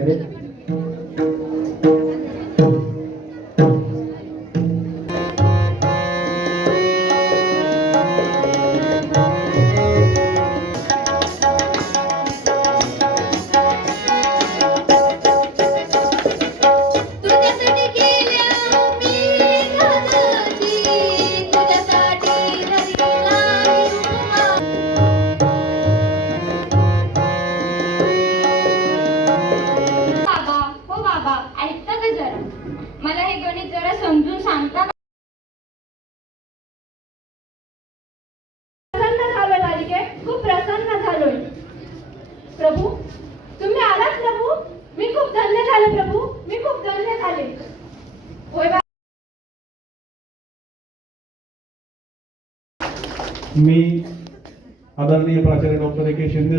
करेल. मला हे गणित जरा समजून सांगता का? प्रसन्न झालोय बालिके, खूप प्रसन्न झालोय. प्रभू तुम्ही आलात प्रभू, मी खूप धन्य झाले प्रभू, मी खूप धन्य झाले. होय मी आदरणीय प्राचार्य डॉक्टर ए के शिंदे